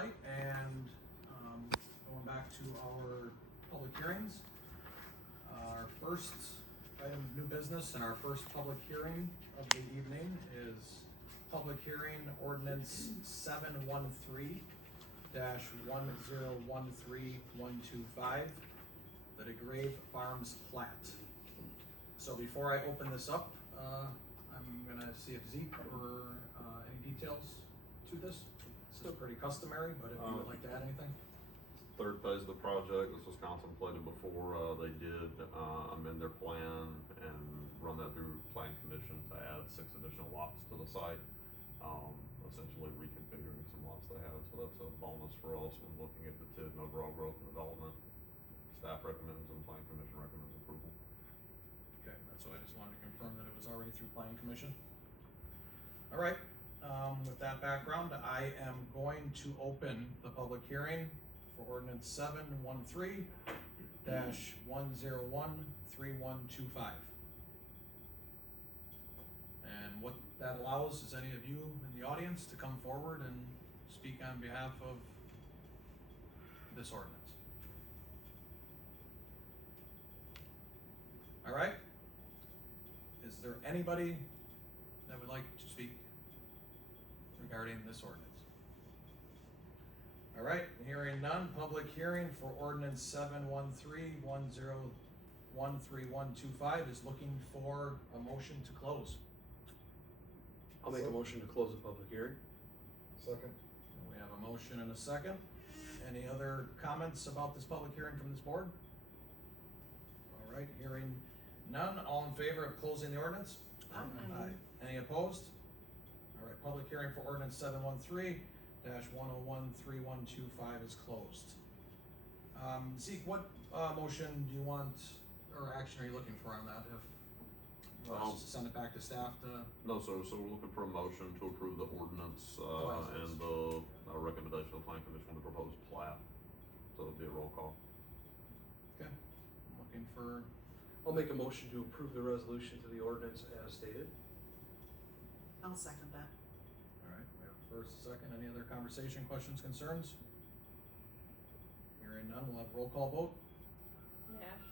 tonight, and going back to our public hearings. Our first item of new business and our first public hearing of the evening is public hearing ordinance 713-1013125, the DeGrave Farms plat. So before I open this up, I'm gonna see if Zeke or any details to this. This is pretty customary, but if you would like to add anything. Third phase of the project, this was contemplated before they did amend their plan and run that through Plan Commission to add 6 additional lots to the site, essentially reconfiguring some lots they have. So that's a bonus for us when looking at the TID and overall growth and development. Staff recommends and Plan Commission recommends approval. Okay, that's what I just wanted to confirm that it was already through Plan Commission. All right, with that background, I am going to open the public hearing for ordinance 713-1013125. And what that allows is any of you in the audience to come forward and speak on behalf of this ordinance. All right? Is there anybody that would like to speak regarding this ordinance? All right, hearing none, public hearing for ordinance 713-1013125 is looking for a motion to close. I'll make a motion to close the public hearing. Second. We have a motion and a second. Any other comments about this public hearing from this board? All right, hearing none, all in favor of closing the ordinance? Aye. Any opposed? All right, public hearing for ordinance 713-1013125 is closed. Zeke, what motion do you want, or action are you looking for on that? If you want us to send it back to staff to? No, sir. So we're looking for a motion to approve the ordinance and the recommendation of the Plan Commission on the proposed plat. So it'll be a roll call. Okay, I'm looking for, I'll make a motion to approve the resolution to the ordinance as stated. I'll second that. all right, we have a first, second, any other conversation, questions, concerns? Hearing none, we'll have a roll call vote. Nash,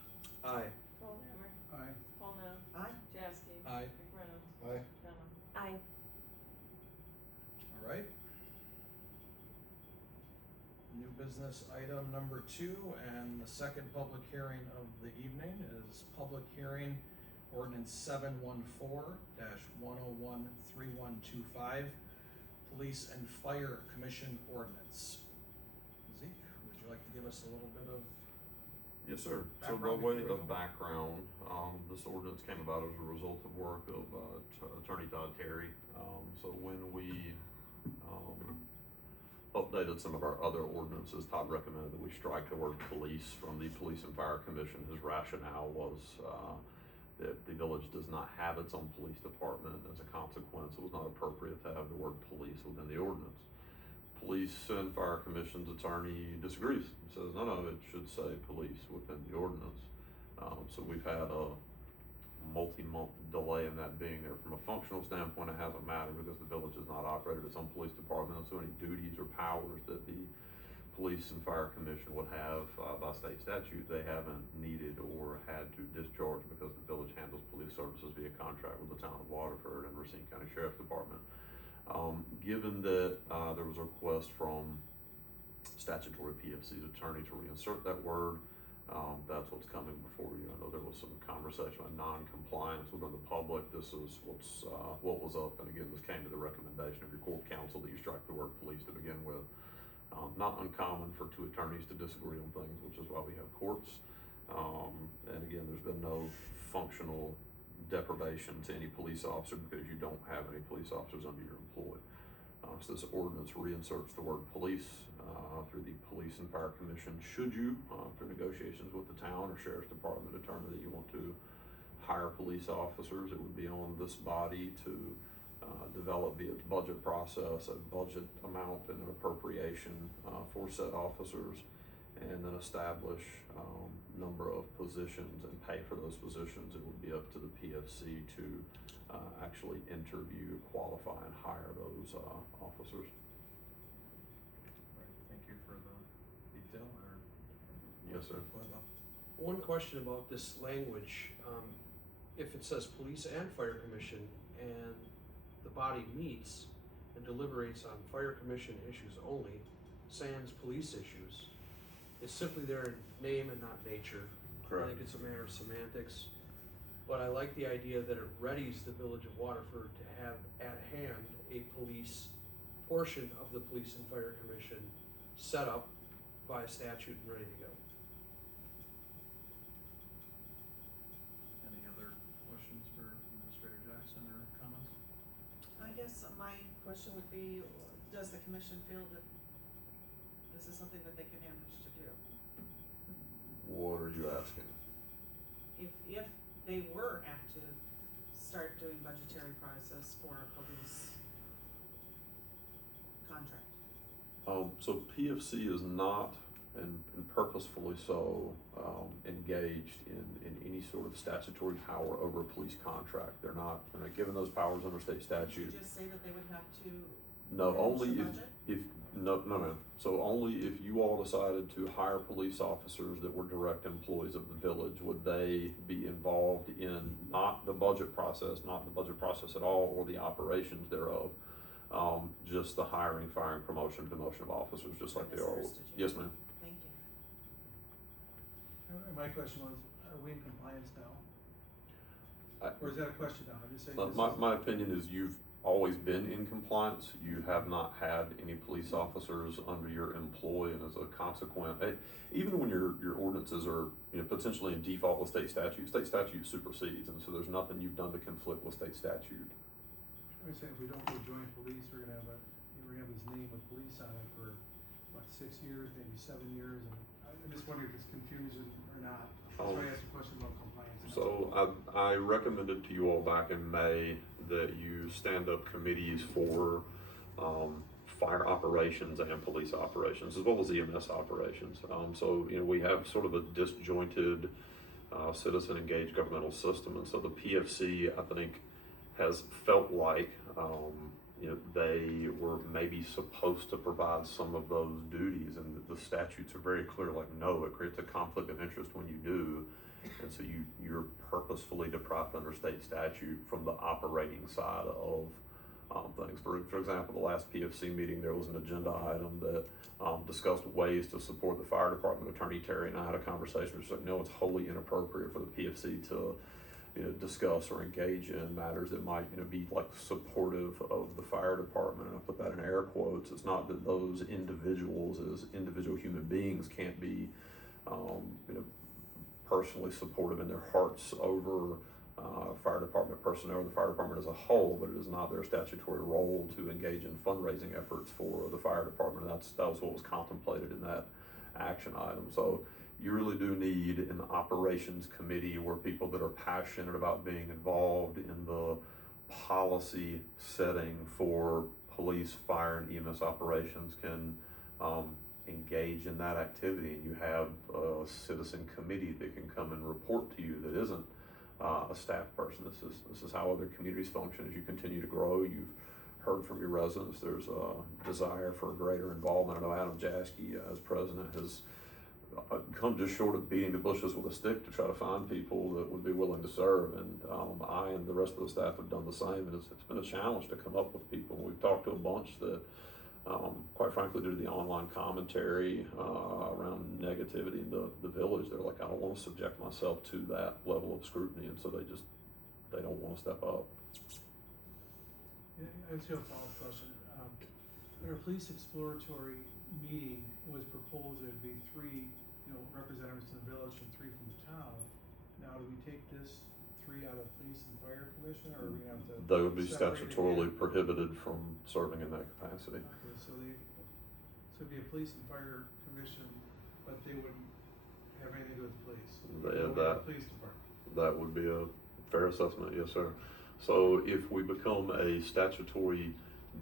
Aye. Fullhammer, Aye. Paulnell, Aye. Jaskey. Aye. McReynolds, Aye. Dunham. Aye. All right. New business item number 2 and the second public hearing of the evening is public hearing ordinance 714-1013125, Police and Fire Commission ordinance. Zeke, would you like to give us a little bit of? Yes, sir. So by Background way before we of go. background, this ordinance came about as a result of work of Attorney Todd Terry. So when we updated some of our other ordinances, Todd recommended that we strike the word police from the Police and Fire Commission. His rationale was that the village does not have its own police department. As a consequence, it was not appropriate to have the word police within the ordinance. Police and Fire Commission's attorney disagrees. He says, no, it should say police within the ordinance. So we've had a multi-month delay in that being there. From a functional standpoint, it hasn't mattered because the village has not operated its own police department, so any duties or powers that the Police and Fire Commission would have by state statute, they haven't needed or had to discharge because the village handles police services via contract with the town of Waterford and Racine County Sheriff's Department. Given that there was a request from statutory PFC's attorney to reinsert that word, that's what's coming before you. I know there was some conversation on non-compliance within the public. This is what was up, and again, this came to the recommendation of your court counsel that you strike the word police to begin with. Not uncommon for 2 attorneys to disagree on things, which is why we have courts. And again, there's been no functional deprivation to any police officer because you don't have any police officers under your employ. So this ordinance reinserts the word police through the Police and Fire Commission. Should you, through negotiations with the town or Sheriff's Department, determine that you want to hire police officers, it would be on this body to develop via its budget process a budget amount and an appropriation for said officers, and then establish number of positions and pay for those positions. It would be up to the PFC to actually interview, qualify, and hire those officers. Yes, sir. Go ahead, Bob. One question about this language, if it says police and fire commission and the body meets and deliberates on fire commission issues only, sans police issues, it's simply their name and not nature. I think it's a matter of semantics, but I like the idea that it readies the village of Waterford to have at hand a police portion of the police and fire commission set up by statute and ready to go. Any other questions for Administrator Jackson or comments? I guess my question would be, does the commission feel that this is something that they can manage to do? What are you asking? If they were apt to start doing budgetary process for a police contract. So PFC is not, and purposefully so, engaged in any sort of statutory power over a police contract. They're not given those powers under state Did you statute. just say that they would have to No, manage only the if, budget? no. So only if you all decided to hire police officers that were direct employees of the village, would they be involved in not the budget process at all, or the operations thereof. Just the hiring, firing, promotion, demotion of officers, just like they are. Misunderstood you. Yes, ma'am. Thank you. My question was, are we in compliance now? I- Or is that a question now? I'm just saying. But this my, is- my opinion is you've always been in compliance. You have not had any police officers under your employ, and as a consequence, even when your ordinances are, potentially in default with state statute supersedes, and so there's nothing you've done to conflict with state statute. I'm saying if we don't go join police, we're gonna have this name with police on it for, what, 6 years, maybe 7 years, and I'm just wondering if it's confusing or not. That's why I asked a question about compliance. So I recommended to you all back in May that you stand up committees for fire operations and police operations, as well as EMS operations. So we have sort of a disjointed citizen engaged governmental system, and so the PFC, I think, has felt like they were maybe supposed to provide some of those duties, and the statutes are very clear, like, no, it creates a conflict of interest when you do, and so you're purposefully deprived under state statute from the operating side of things. For example, the last PFC meeting, there was an agenda item that discussed ways to support the fire department. Attorney Terry and I had a conversation, which said, no, it's wholly inappropriate for the PFC to discuss or engage in matters that might, be like supportive of the fire department. And I put that in air quotes. It's not that those individuals as individual human beings can't be, personally supportive in their hearts over fire department personnel or the fire department as a whole, but it is not their statutory role to engage in fundraising efforts for the fire department. That was what was contemplated in that action item. So you really do need an operations committee where people that are passionate about being involved in the policy setting for police, fire, and EMS operations can engage in that activity, and you have a citizen committee that can come and report to you that isn't a staff person. This is how other communities function. As you continue to grow, you've heard from your residents, there's a desire for greater involvement. I know Adam Jaskey, as president, has come just short of beating the bushes with a stick to try to find people that would be willing to serve, and I and the rest of the staff have done the same, and it's been a challenge to come up with people. We've talked to a bunch that quite frankly, due to the online commentary around negativity in the village, they're like, I don't want to subject myself to that level of scrutiny, and so they don't want to step up. Yeah, I just have a follow-up question. At our police exploratory meeting, it was proposed there'd be 3, representatives from the village and 3 from the town. Now, do we take this 3 out of police and fire commission, or are we gonna have to? They would be separate it statutorily again? prohibited from serving in that capacity. Okay, so it'd be a police and fire commission, but they wouldn't have anything to do with the police. They have Only that. the police department. That would be a fair assessment, yes, sir. So if we become a statutory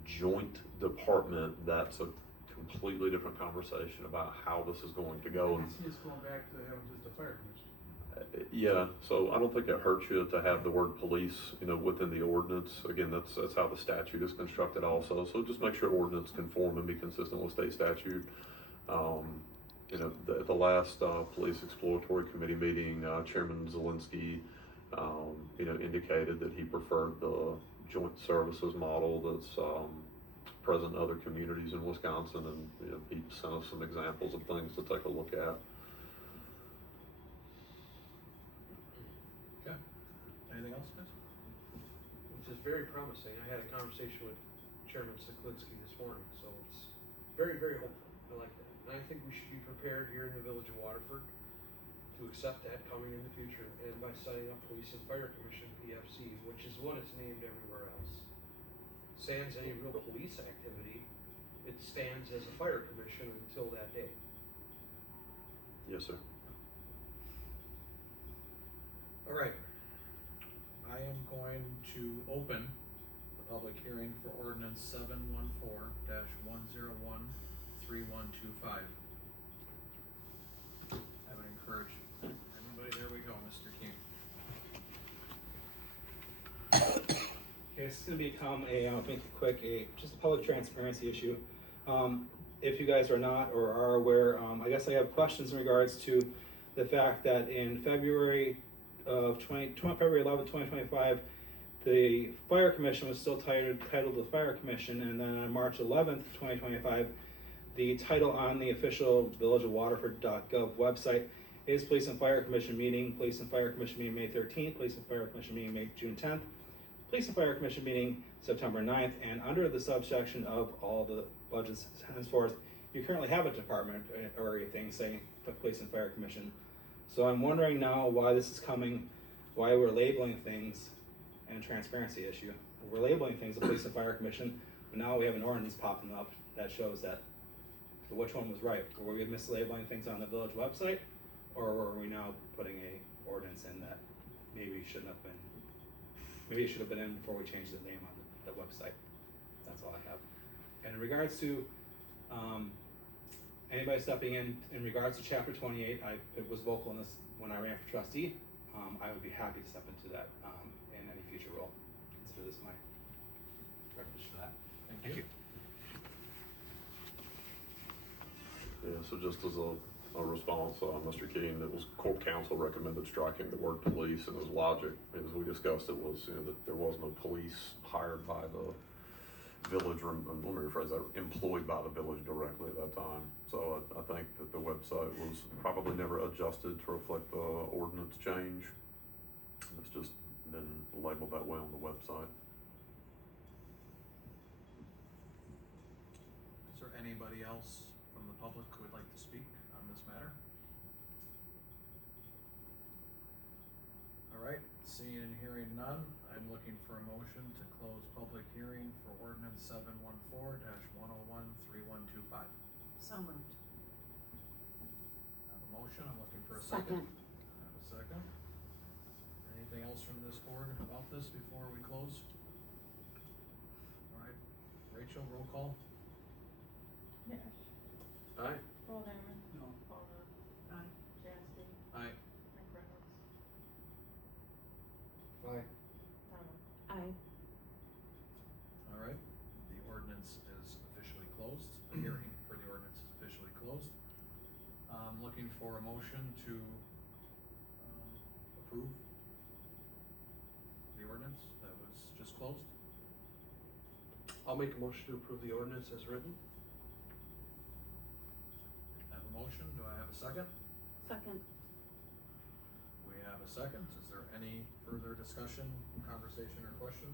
joint department, that's a completely different conversation about how this is going to go. I can see us going back to having just a fire commission. Yeah, so I don't think it hurts you to have the word police, within the ordinance. Again, that's how the statute is constructed also. So just make sure ordinance conform and be consistent with state statute. You know, the last, Police Exploratory Committee meeting, Chairman Zelinski, you know, indicated that he preferred the joint services model that's, present in other communities in Wisconsin, and, you know, he sent us some examples of things to take a look at. Okay. Anything else, guys? Which is very promising. I had a conversation with Chairman Siklinski this morning, so it's very, very hopeful. I like that. And I think we should be prepared here in the village of Waterford to accept that coming in the future, and by setting up Police and Fire Commission, PFC, which is what it's named everywhere else. Sans any real police activity, it stands as a fire commission until that day. Yes, sir. All right. I am going to open the public hearing for ordinance 714-101-3125. I would encourage everybody, there we go, Mr. King. Okay, this is gonna become a, I'll make it quick, just a public transparency issue. If you guys are not or are aware, I guess I have questions in regards to the fact that in February of February 11th, 2025, the Fire Commission was still titled the Fire Commission, and then on March 11th, 2025, the title on the official villageofwaterford.gov website is Police and Fire Commission meeting, Police and Fire Commission meeting May 13th, Police and Fire Commission meeting June 10th, Police and Fire Commission meeting September 9th, and under the subsection of all the budgets henceforth, you currently have a department or a thing saying the Police and Fire Commission. So I'm wondering now why this is coming, why we're labeling things, and a transparency issue. We're labeling things the Police and Fire Commission, but now we have an ordinance popping up that shows that which one was right. Were we mislabeling things on the village website, or were we now putting a ordinance in that maybe shouldn't have been? Maybe it should have been in before we changed the name on the website. That's all I have. And in regards to anybody stepping in regards to Chapter 28, I was vocal in this when I ran for trustee. I would be happy to step into that in any future role. Consider this my recognition for that. Thank you. Yeah, so just as a response, Mr. Keene, it was court counsel recommended striking the word police, and his logic, as we discussed, it was, you know, that there was no police hired by the village, or let me rephrase that, employed by the village directly at that time. So I think that the website was probably never adjusted to reflect the ordinance change. It's just been labeled that way on the website. Is there anybody else from the public who would like to speak on this matter? All right, seeing and hearing none, I'm looking for a motion to close public hearing for ordinance 714-101-3125. So moved. I have a motion, I'm looking for a second. I have a second. Anything else from this board about this before we close? All right, Rachel, roll call. Nash. Aye. Goldhammer. No. Paula. Aye. Jansky. Aye. McReynolds. Aye. Thomas. Aye. All right, the ordinance is officially closed. The hearing for the ordinance is officially closed. Looking for a motion to approve the ordinance that was just closed. I'll make a motion to approve the ordinance as written. I have a motion. Do I have a second? Second. We have a second. Is there any further discussion, conversation, or question?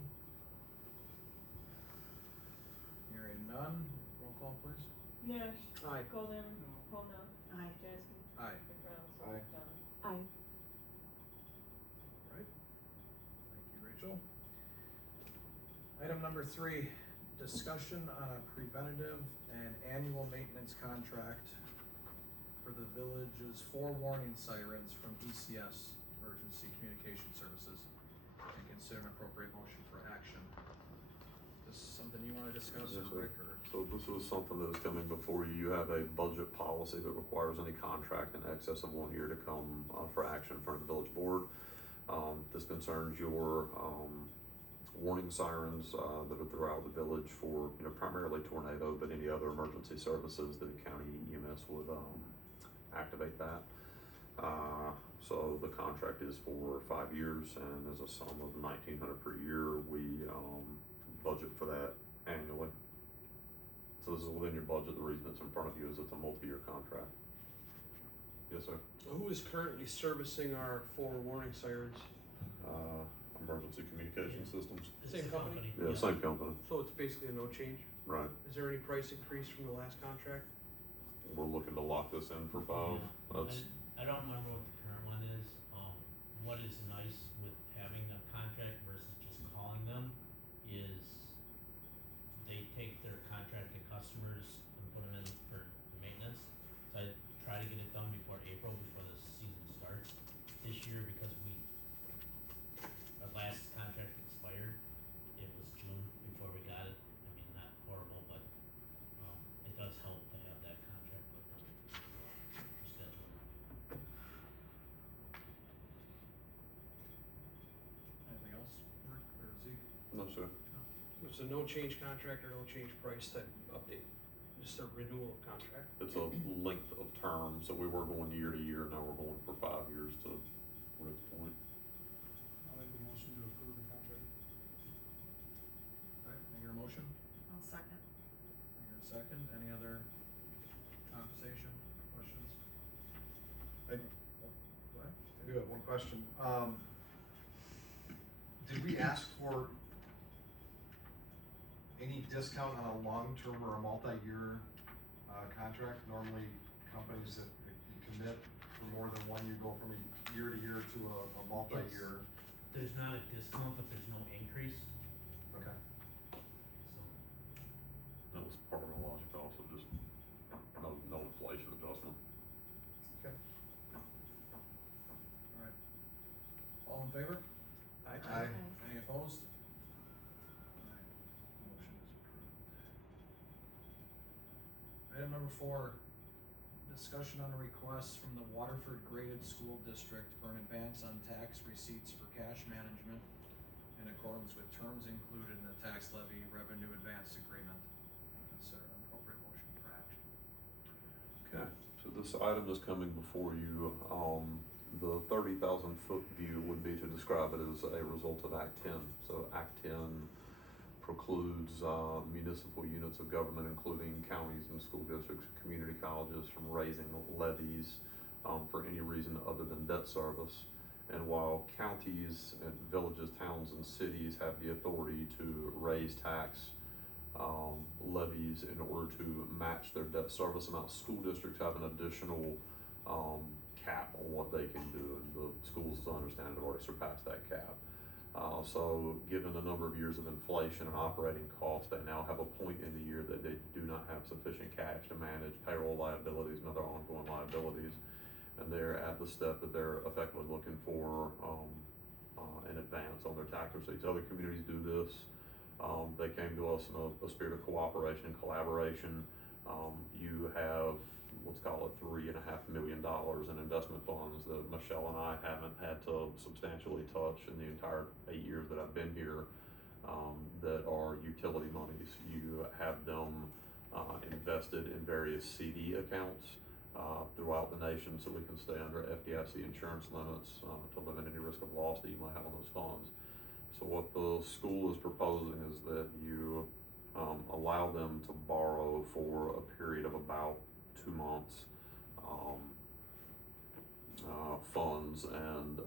Hearing none, roll call please. Nash. Aye. Goldhammer. No. Paula. Aye. Jansky. Aye. McReynolds. Aye. Thomas. Aye. Right. Thank you, Rachel. Item number 3, discussion on a preventative and annual maintenance contract for the village's 4 warning sirens from ECS, Emergency Communication Services, and consider an appropriate motion for action. This is something you wanna discuss, Yes, sir. Rick, or? So this is something that is coming before you. You have a budget policy that requires any contract in excess of 1 year to come for action in front of the village board. This concerns your warning sirens that are throughout the village for, you know, primarily tornado, but any other emergency services that county EMS would activate that. So the contract is for 5 years and is a sum of $1,900 per year. We budget for that annually. So this is within your budget. The reason it's in front of you is it's a multi-year contract. Yes, sir. Who is currently servicing our 4 warning sirens? Emergency communication systems. It's Same the company? Yeah, same company, So it's basically a no change? right. Is there any price increase from the last contract? We're looking to lock this in for 5. That's, I don't remember what the current one is. What is nice with having a contract versus just calling them is they take their contracted customers and put them in for maintenance. So I try to get it done before April, before the season starts. This year, because our last contract expired, it was June before we got it. I mean, not horrible, but, it does help to have that contract with them. Still. Anything else, Rick or Zeke? no, sir. It's a no change contract or no change price type update, just a renewal of contract. It's a length of term, so we were going year to year, now we're going for 5 years to Rick's point. I'll make the motion to approve the contract. Alright, I hear a motion, I'll second. I hear a second, any other conversation, questions? I Go ahead. I do have one question. Did we ask for any discount on a long-term or a multi-year, contract? Normally, companies that commit for more than 1 year go from a year to year to a multi-year. There's not a discount, but there's no increase, Okay. so. That was part of the logic also, just no inflation adjustment. Okay. Alright. All in favor? Aye. Any opposed? Alright, motion is approved. Item number 4, discussion on a request from the Waterford Graded School District for an advance on tax receipts for cash management in accordance with terms included in the tax levy revenue advance agreement. Consider an appropriate motion for action. Okay, so this item is coming before you. The 30,000 foot view would be to describe it as a result of Act 10. So Act 10 precludes municipal units of government, including counties and school districts, community colleges, from raising levies for any reason other than debt service. And while counties and villages, towns, and cities have the authority to raise tax levies in order to match their debt service amount, school districts have an additional cap on what they can do, and the schools, as I understand it, have already surpassed that cap. So given the number of years of inflation and operating costs, they now have a point in the year that they do not have sufficient cash to manage payroll liabilities and other ongoing liabilities. And they're at the step that they're effectively looking for an advance on their tax receipts. Other communities do this. They came to us in a spirit of cooperation and collaboration. You have, let's call it $3.5 million in investment funds that Michelle and I haven't had to substantially touch in the entire 8 years that I've been here, that are utility monies. You have them invested in various CD accounts throughout the nation, so we can stay under FDIC insurance limits to limit any risk of loss that you might have on those funds. So what the school is proposing is that you allow them to borrow for a period of about 2 months funds, and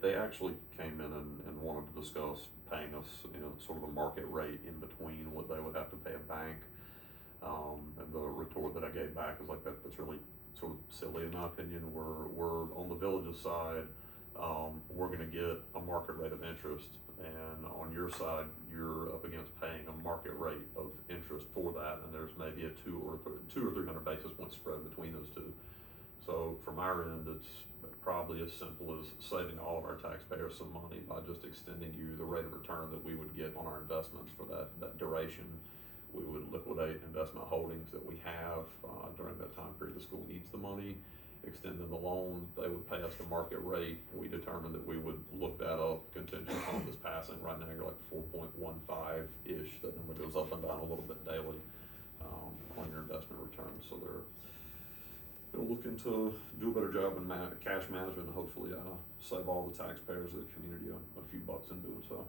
they actually came in and wanted to discuss paying us, sort of a market rate in between what they would have to pay a bank. And the retort that I gave back is like that's really sort of silly in my opinion. We're on the village's side. We're going to get a market rate of interest, and on your side, you're up against paying a market rate of interest for that, and there's maybe a 200 or 300 basis point spread between those two. So from our end, it's probably as simple as saving all of our taxpayers some money by just extending you the rate of return that we would get on our investments for that duration. We would liquidate investment holdings that we have during that time period. The school needs the money. Extend them the loan, they would pay us the market rate. We determined that we would look that up contingent on this passing. Right now you're like 4.15-ish. That number goes up and down a little bit daily on your investment returns. So Gonna look into, do a better job in cash management and hopefully, save all the taxpayers of the community a few bucks in doing so.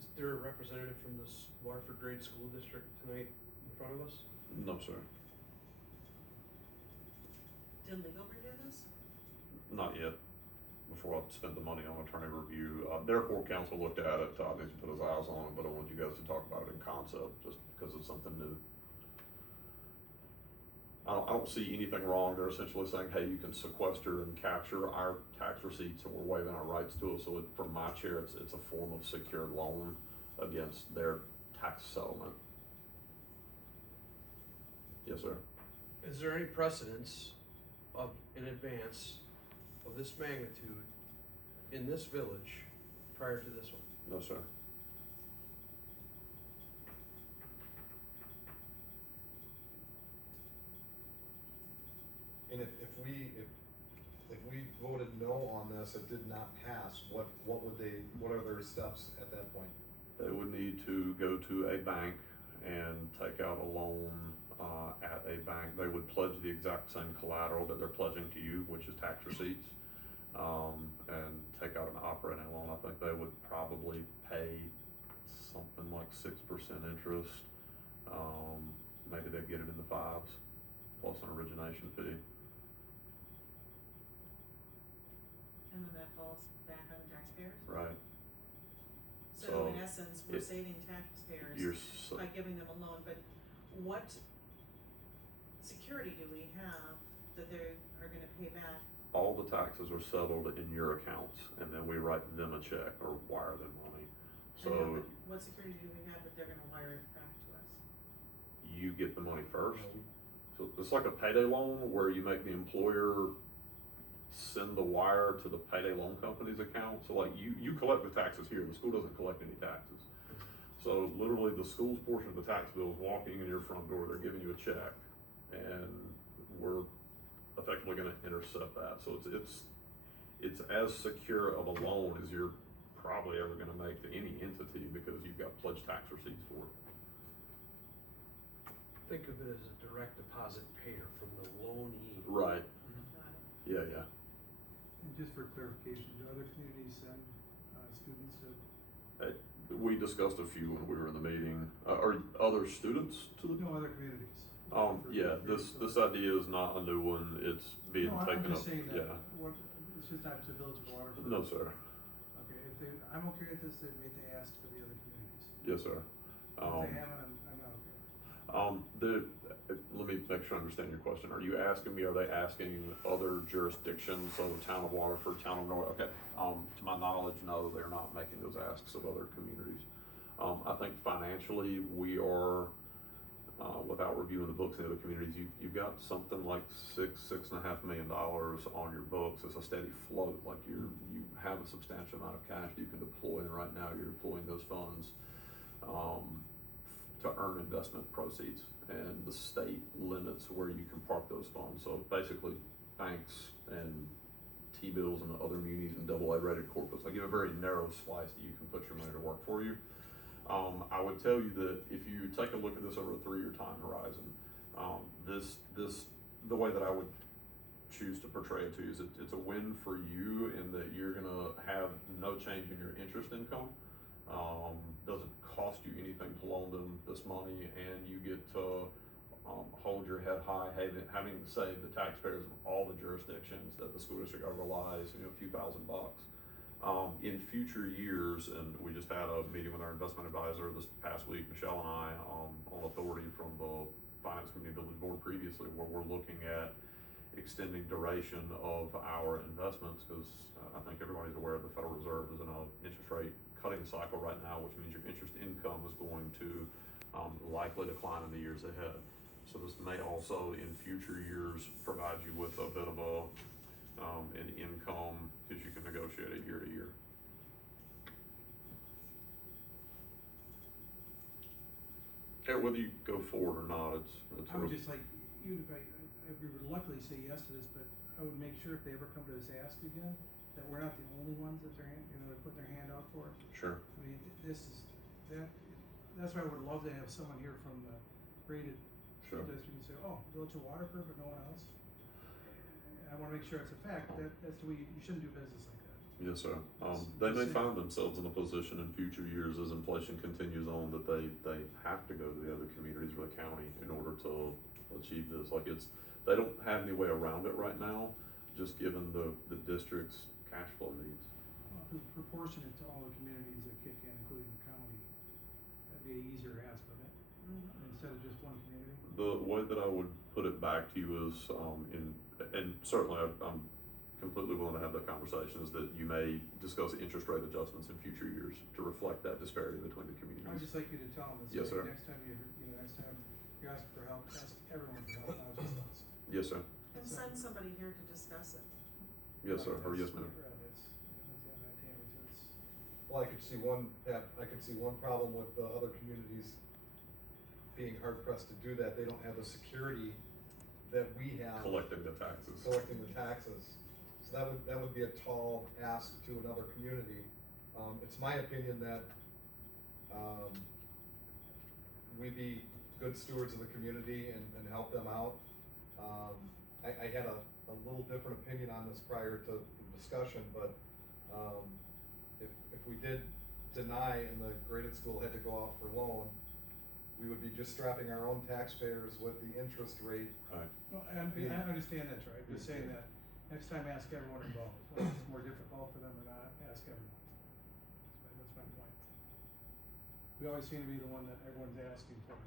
Is there a representative from this Waterford Grade School District tonight in front of us? No, sir, Did legal review this? not yet. Before I spend the money on attorney review, their core counsel looked at it, Todd needs to put his eyes on it, but I want you guys to talk about it in concept, just because it's something new. I don't see anything wrong. They're essentially saying, hey, you can sequester and capture our tax receipts and we're waiving our rights to it. So from my chair, it's a form of secured loan against their tax settlement. Yes, sir. Is there any precedence of, in advance of this magnitude in this village prior to this one? No, sir. And if we voted no on this, it did not pass, what are their steps at that point? They would need to go to a bank and take out a loan at a bank. They would pledge the exact same collateral that they're pledging to you, which is tax receipts, and take out an operating loan. I think they would probably pay something like 6% interest. Maybe they'd get it in the 5s, plus an origination fee. And then that falls back on taxpayers? Right. So in So essence, we're saving taxpayers You're by giving them a loan, but what security do we have that they are gonna pay back? all the taxes are settled in your accounts, and then we write them a check or wire them money. And So what security do we have that they're gonna wire it back to us? you get the money first. So it's like a payday loan where you make the employer send the wire to the payday loan company's account. So like you collect the taxes here, the school doesn't collect any taxes. So literally the school's portion of the tax bill is walking in your front door, they're giving you a check, and we're effectively gonna intercept that. So it's as secure of a loan as you're probably ever gonna make to any entity because you've got pledged tax receipts for it. Think of it as a direct deposit payer from the loanee. Right, Got it. yeah. And just for clarification, do other communities send students to, We discussed a few when we were in the meeting. Are other students to the? no, other communities? Yeah, this idea is not a new one. It's being No, taken I'm up. just saying that, Yeah. it's just not to Village of Waterford. No, sir. Okay, if they, I'm okay with this, they made the ask for the other communities. Yes, sir. If they haven't, I'm not okay. Let me make sure I understand your question. Are you asking me, are they asking other jurisdictions, so town of Waterford, town of North? Okay, to my knowledge, no, they're not making those asks of other communities. I think financially, we are, without reviewing the books in the other communities, you've got something like $6.5 million on your books. It's a steady float, like you have a substantial amount of cash you can deploy, and right now you're deploying those funds, to earn investment proceeds, and the state limits where you can park those funds. So basically, banks and T-bills and other munis and AA rated corporates, they give a very narrow slice that you can put your money to work for you. I would tell you that if you take a look at this over a 3-year time horizon, the way that I would choose to portray it to you is it's a win for you in that you're gonna have no change in your interest income. Doesn't cost you anything to loan them this money, and you get to hold your head high, having saved the taxpayers of all the jurisdictions that the school district overlies, a few $1,000 bucks. In future years, and we just had a meeting with our investment advisor this past week, Michelle and I, on authority from the Finance Committee Village Board previously, where we're looking at extending duration of our investments, because I think everybody's aware the Federal Reserve is in an interest rate cutting cycle right now, which means your interest income is going to likely decline in the years ahead. So this may also in future years provide you with a bit of an income, because you can negotiate it year to year. Okay, whether you go forward or not, it's I would just like, even if I would reluctantly say yes to this, but I would make sure if they ever come to this ask again, that we're not the only ones that they're putting their hand out for. Sure. I mean, that's why I would love to have someone here from the rated school Sure. district, you say, oh, Village of Waterford, but no one else. I wanna make sure it's a fact, that's the way, you shouldn't do business like that. Yes, sir. They may find themselves in a position in future years as inflation continues on that they have to go to the other communities or the county in order to achieve this. Like they don't have any way around it right now, just given the district's cash flow needs. Well, if we proportion it to all the communities that kick in, including the county, that'd be an easier ask, wouldn't it? Instead of just one community. The way that I would put it back to you is, and certainly I'm completely willing to have that conversation, is that you may discuss interest rate adjustments in future years to reflect that disparity between the I'd communities. just like you to tell them, Yes, sir. next time next time you're asking for help, ask everyone for help, not just us. Yes, sir. And send somebody here to discuss it. Yes, sir. Or yes, ma'am. Well, I could see one problem with the other communities being hard pressed to do that. They don't have the security that we have. Collecting the taxes. Collecting the taxes. So that would be a tall ask to another community. It's my opinion that, we be good stewards of the community and help them out. I had a little different opinion on this prior to the discussion, but, if we did deny and the graded school had to go out for loan, we would be just strapping our own taxpayers with the interest rate. Right. Well, I understand that's right, just saying that, next time ask everyone involved, whether it's more difficult for them or not, ask everyone. That's my point. We always seem to be the one that everyone's asking for,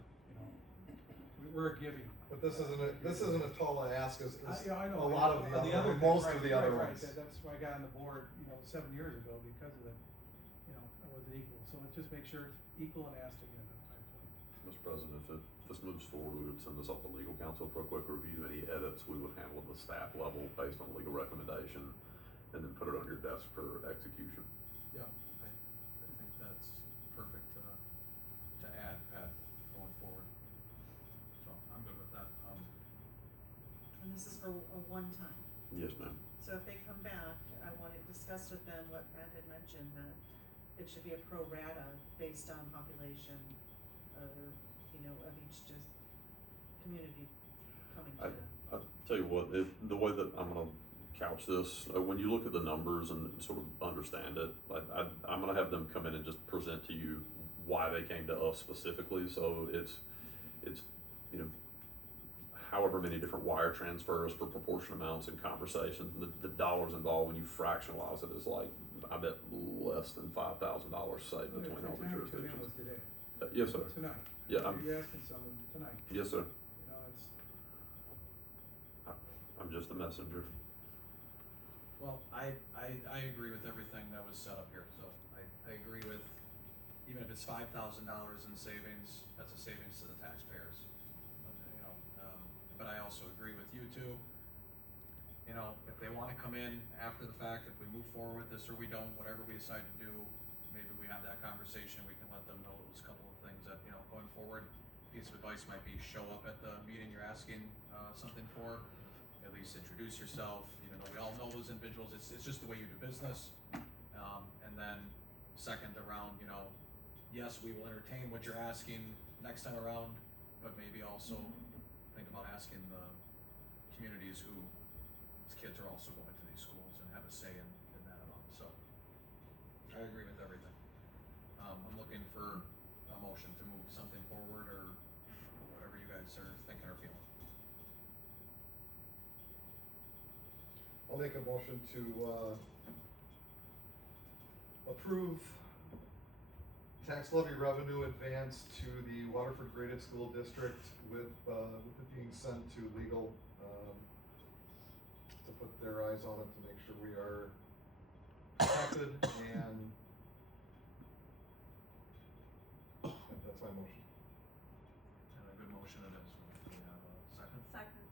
we're giving. But this isn't a tall ask as I know. a lot of the other, things, most of the other right, ones. That's why I got on the board, 7 years ago, because of the, it wasn't equal, so let's just make sure it's equal and asked again, that's my point. Mr. President, if this moves forward, we would send this off to legal counsel for a quick review. Any edits we would handle at the staff level based on legal recommendation, and then put it on your desk for execution. Yeah, I think that's perfect, to add, Pat, going forward. So I'm good with that. And this is for a one-time. Yes, ma'am. So if they come back, I want to discuss with them what Pat had mentioned, that it should be a pro rata based on population, of each just community coming to. I'll tell you what, the way that I'm gonna couch this, when you look at the numbers and sort of understand it, I'm gonna have them come in and just present to you why they came to us specifically. So it's however many different wire transfers for proportion amounts and conversations, the dollars involved when you fractionalize it is like, I bet less than $5,000 saved between all the jurisdictions. Today. Yes, sir. Tonight. Yeah, You're asking someone tonight, Yes, sir. it's. I'm just a messenger. Well, I agree with everything that was set up here, so I agree with, even if it's $5,000 in savings, that's a savings to the taxpayers. But I also agree with you two. If they wanna come in after the fact, if we move forward with this or we don't, whatever we decide to do, maybe we have that conversation, we can let them know those couple of things that, going forward, piece of advice might be show up at the meeting you're asking, something for, at least introduce yourself, even though we all know those individuals, it's just the way you do business. And then second around, yes, we will entertain what you're asking next time around, but maybe also think about asking the communities whose kids are also going to these schools and have a say in that amount, so. I agree with everything. I'm looking for a motion to move something forward or whatever you guys are thinking or feeling. I'll make a motion to, approve tax levy revenue advance to the Waterford Graded School District with it being sent to legal, to put their eyes on it to make sure we are protected and that's my motion. And a good motion it is. We have a second? Second.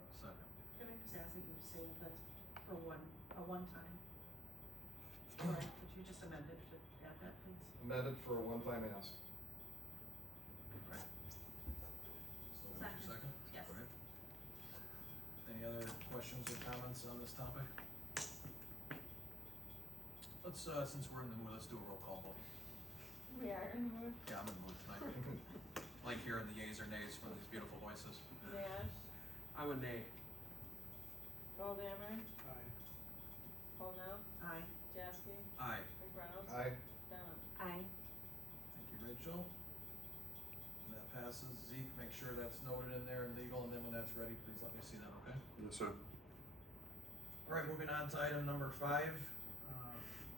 A second. Can I just ask that you say that's for a one-time? Right, could you just amend it to add that, please? Amended for a one-time ask. Right. So what's your second? Yes. Go ahead. Any other questions or comments on this topic? Let's, since we're in the mood, let's do a roll call vote. We are in the mood. Yeah, I'm in the mood tonight. Like hearing the yeas or nays from these beautiful voices. I'm a nay. Paul Dameron, Aye. Paul Now, Aye. Jaskey, Aye. McReynolds, Aye. Dunham. Aye. Thank you, Rachel. That passes. Zeke, make sure that's noted in there in legal, and then when that's ready, please let me see that, okay? Yes, sir. All right, moving on to item number 5.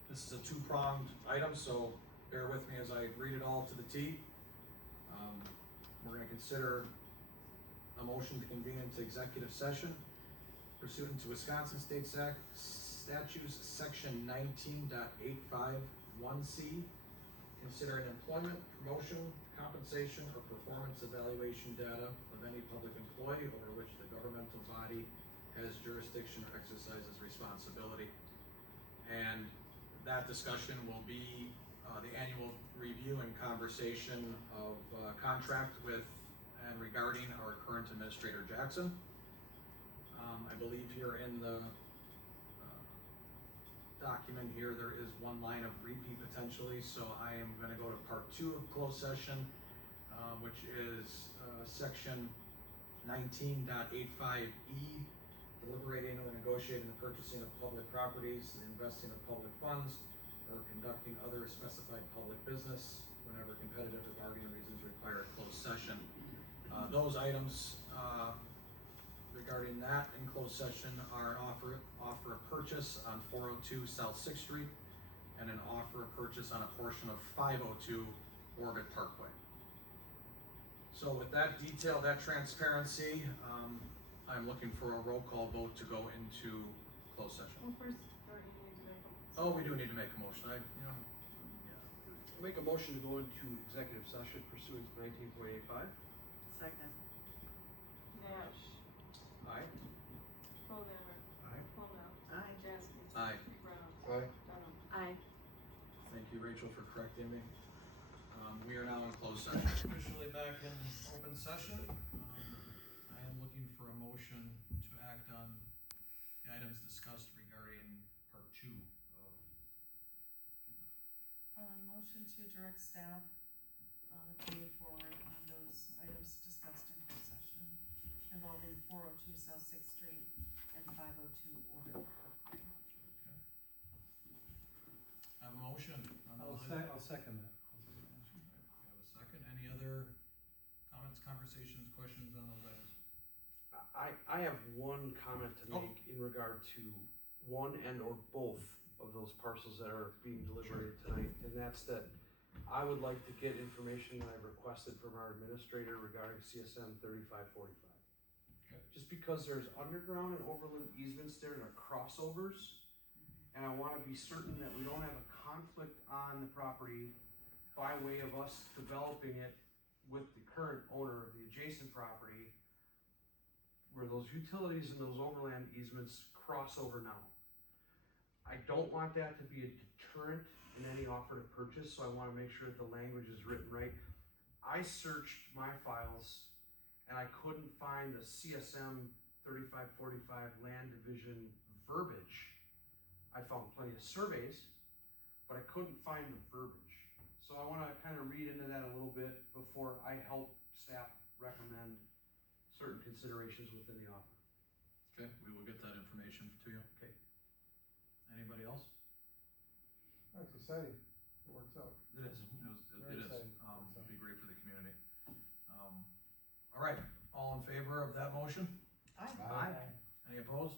This is a two-pronged item, so bear with me as I read it all to the T. We're gonna consider a motion to convene into executive session pursuant to Wisconsin State Statutes, section 19.851C. Consider an employment, promotion, compensation, or performance evaluation data of any public employee over which the governmental body has jurisdiction or exercises responsibility. And that discussion will be the annual review and conversation of contract with and regarding our current administrator Jackson. I believe here in the document here, there is one line of repeat potentially, so I am gonna go to part 2 of closed session, which is section 19.85E, deliberating or negotiating the purchasing of public properties, the investing of public funds, or conducting other specified public business whenever competitive or bargaining reasons require a closed session. Those items regarding that in closed session are offer of purchase on 402 South 6th Street and an offer of purchase on a portion of 502 Orbit Parkway. So with that detail, that transparency, I'm looking for a roll call vote to go into closed session. Well, first, don't you need to make a? Oh, we do need to make a motion. Yeah. Make a motion to go into executive session pursuant to 19.85. Second. Nash, Aye. Paul Dameron, Aye. Paul Now, Aye. Jaskey, Aye. McReynolds, Aye. Dunham. Aye. Thank you, Rachel, for correcting me. We are now in closed session. Officially back in open session. I am looking for a motion to act on the items discussed regarding part 2 of. Motion to direct staff, to move forward on those items discussed in closed session involving 402 South 6th Street and 502 Order. I have a motion on I'll those items. I'll second that. We have a second. Any other comments, conversations, questions on those items? I have one comment to Oh. make in regard to one and or both of those parcels that are being deliberated tonight, and that's that I would like to get information that I've requested from our administrator regarding CSM 3545. Okay. Just because there's underground and overland easements there and are crossovers, and I wanna be certain that we don't have a conflict on the property by way of us developing it with the current owner of the adjacent property, where those utilities and those overland easements cross over now. I don't want that to be a deterrent in any offer to purchase, so I wanna make sure that the language is written right. I searched my files and I couldn't find the CSM 3545 land division verbiage. I found plenty of surveys, but I couldn't find the verbiage. So I wanna kinda read into that a little bit before I help staff recommend certain considerations within the offer. Okay, we will get that information to you. Okay. Anybody else? That's exciting. It works out. It is. Very It is. exciting. It'd be great for the community. All right, all in favor of that motion? Aye. Any opposed?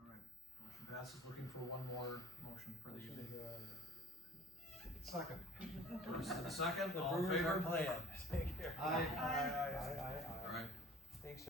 All right, motion passes. Looking for one more motion for the evening. Second. First and second, all in favor? Take care. Aye. Aye. All right. Thanks.